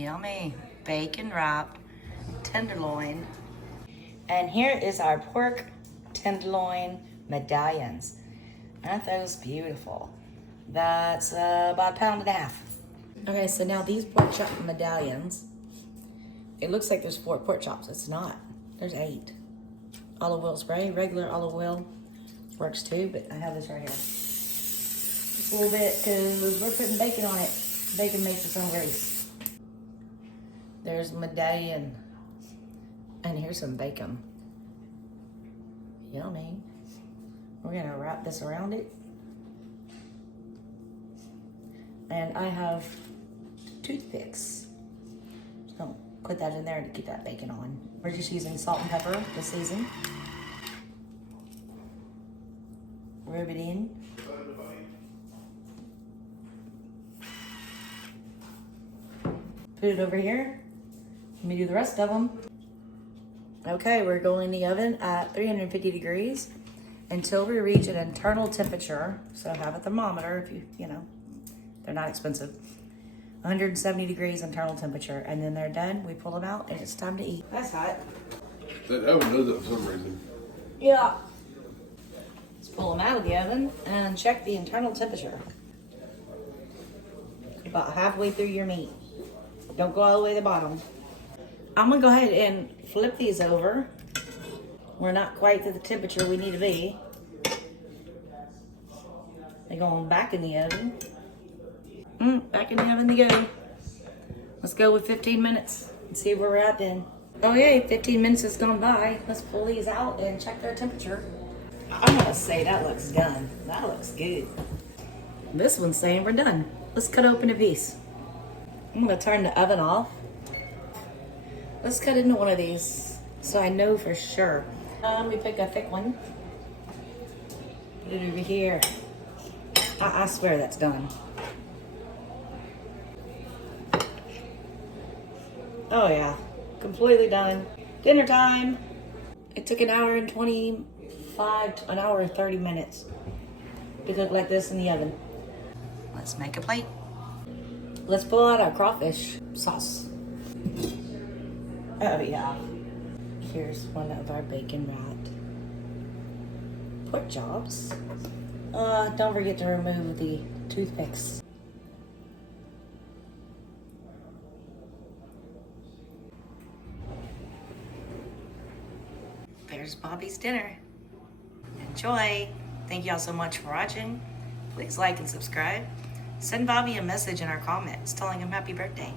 Yummy. Bacon wrapped tenderloin. And here is our pork tenderloin medallions. Aren't those beautiful? That's about 1.5 pounds. Okay, so now these pork chop medallions, it looks like there's 4 pork chops. It's not. There's 8. Olive oil spray, regular olive oil works too, but I have this right here. Just a little bit because we're putting bacon on it. Bacon makes its own grease. There's medallion. And here's some bacon. Yummy. We're gonna wrap this around it. And I have toothpicks. Just gonna put that in there to keep that bacon on. We're just using salt and pepper to season. Rub it in. Put it over here. Let me do the rest of them. Okay, we're going in the oven at 350 degrees until we reach an internal temperature. So have a thermometer if you know, they're not expensive. 170 degrees internal temperature, and then they're done. We pull them out, and it's time to eat. That's hot. That oven does that for some reason. Yeah. Let's pull them out of the oven and check the internal temperature. About halfway through your meat. Don't go all the way to the bottom. I'm gonna go ahead and flip these over. We're not quite to the temperature we need to be. They're going back in the oven. Back in the oven they go. Let's go with 15 minutes and see where we're at then. Okay, 15 minutes has gone by. Let's pull these out and check their temperature. I'm gonna say that looks done. That looks good. This one's saying we're done. Let's cut open a piece. I'm gonna turn the oven off. Let's cut into one of these so I know for sure. We pick a thick one. Put it over here. I swear that's done. Oh yeah, completely done. Dinner time. It took an hour and 30 minutes to cook like this in the oven. Let's make a plate. Let's pull out our crawfish sauce. Oh yeah. Here's one of our bacon wrapped pork chops. Don't forget to remove the toothpicks. There's Bobby's dinner. Enjoy. Thank y'all so much for watching. Please like and subscribe. Send Bobby a message in our comments telling him happy birthday.